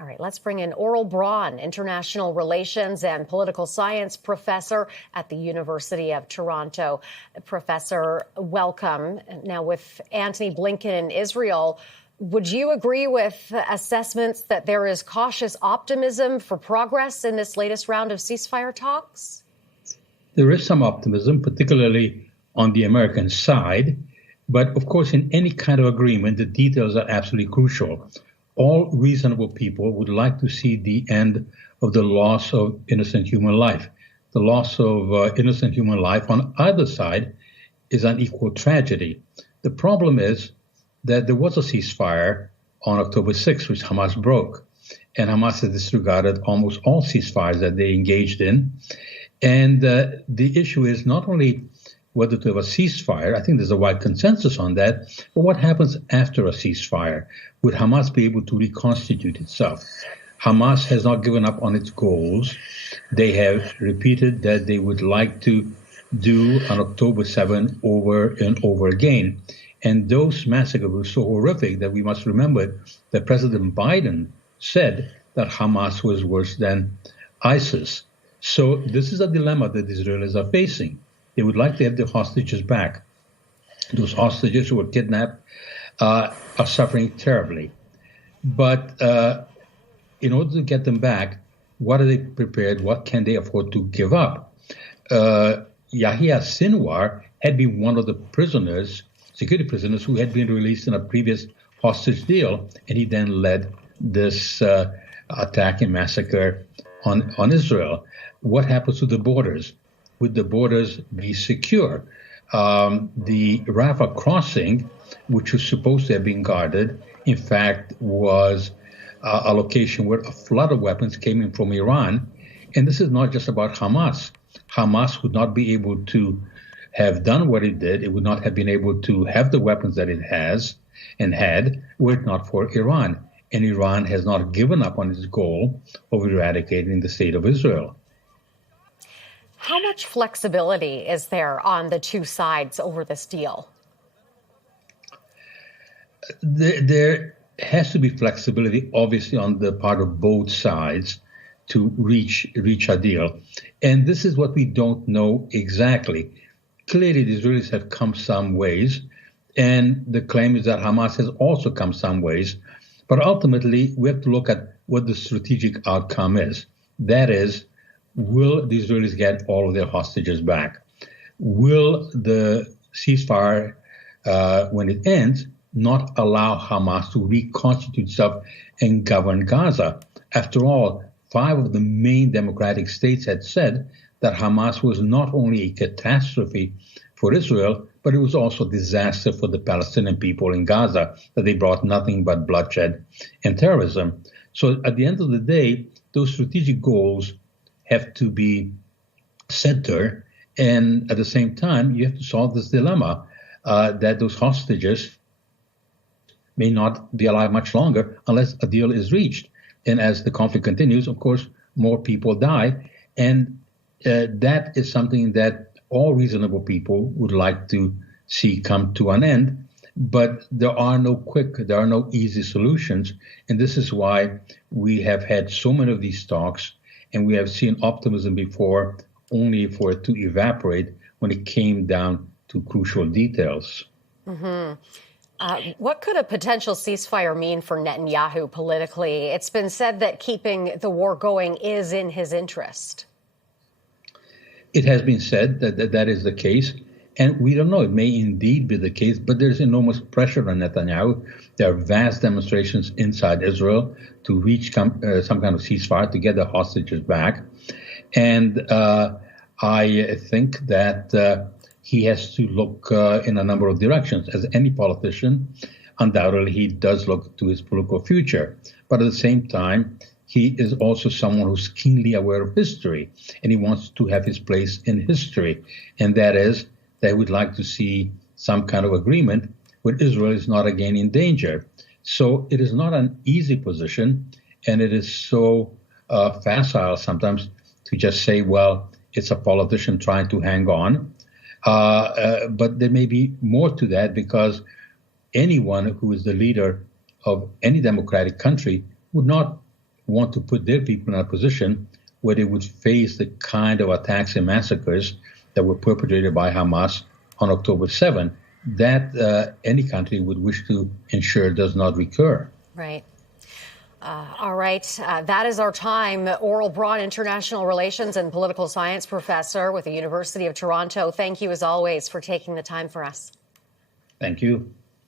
All right, let's bring in Aurel Braun, international relations and political science professor at the University of Toronto. Professor, welcome. Now, with Antony Blinken in Israel, would you agree with assessments that there is cautious optimism for progress in this latest round of ceasefire talks? There is some optimism, particularly on the American side. But of course, in any kind of agreement, the details are absolutely crucial. All reasonable people would like to see the end of the loss of innocent human life. The loss of innocent human life on either side is an equal tragedy. The problem is that there was a ceasefire on October 6th, which Hamas broke. And Hamas has disregarded almost all ceasefires that they engaged in. And the issue is not only whether to have a ceasefire, I think there's a wide consensus on that, but what happens after a ceasefire? Would Hamas be able to reconstitute itself? Hamas has not given up on its goals. They have repeated that they would like to do on October 7 over and over again. And those massacres were so horrific that we must remember that President Biden said that Hamas was worse than ISIS. So this is a dilemma that the Israelis are facing. They would like to have the hostages back. Those hostages who were kidnapped are suffering terribly. But in order to get them back, what are they prepared? What can they afford to give up? Yahya Sinwar had been one of the prisoners, security prisoners, who had been released in a previous hostage deal, and he then led this attack and massacre on Israel. What happens to the borders? Would the borders be secure? The Rafah crossing, which was supposed to have been guarded, in fact, was a location where a flood of weapons came in from Iran. And this is not just about Hamas. Hamas would not be able to have done what it did. It would not have been able to have the weapons that it has and had were it not for Iran. And Iran has not given up on its goal of eradicating the state of Israel. How much flexibility is there on the two sides over this deal? There has to be flexibility, obviously, on the part of both sides to reach a deal. And this is what we don't know exactly. Clearly, the Israelis have come some ways, and the claim is that Hamas has also come some ways. But ultimately, we have to look at what the strategic outcome is. That is, will the Israelis get all of their hostages back? Will the ceasefire, when it ends, not allow Hamas to reconstitute itself and govern Gaza? After all, 5 of the main democratic states had said that Hamas was not only a catastrophe for Israel, but it was also a disaster for the Palestinian people in Gaza, that they brought nothing but bloodshed and terrorism. So at the end of the day, those strategic goals have to be centered. And at the same time, you have to solve this dilemma that those hostages may not be alive much longer unless a deal is reached. And as the conflict continues, of course, more people die. And that is something that all reasonable people would like to see come to an end. But there are no easy solutions. And this is why we have had so many of these talks, and we have seen optimism before, only for it to evaporate when it came down to crucial details. Mm-hmm. What could a potential ceasefire mean for Netanyahu politically? It's been said that keeping the war going is in his interest. It has been said that is the case, and we don't know. It may indeed be the case, but there's enormous pressure on Netanyahu. There are vast demonstrations inside Israel to reach some kind of ceasefire, to get the hostages back. And I think that he has to look in a number of directions. As any politician, undoubtedly he does look to his political future. But at the same time, he is also someone who's keenly aware of history, and he wants to have his place in history. And that is that he would like to see some kind of agreement where Israel is not again in danger. So it is not an easy position, and it is so facile sometimes to just say, well, it's a politician trying to hang on. But there may be more to that, because anyone who is the leader of any democratic country would not want to put their people in a position where they would face the kind of attacks and massacres that were perpetrated by Hamas on October 7, that any country would wish to ensure does not recur. Right. All right. That is our time. Aurel Braun, International Relations and Political Science Professor with the University of Toronto. Thank you, as always, for taking the time for us. Thank you.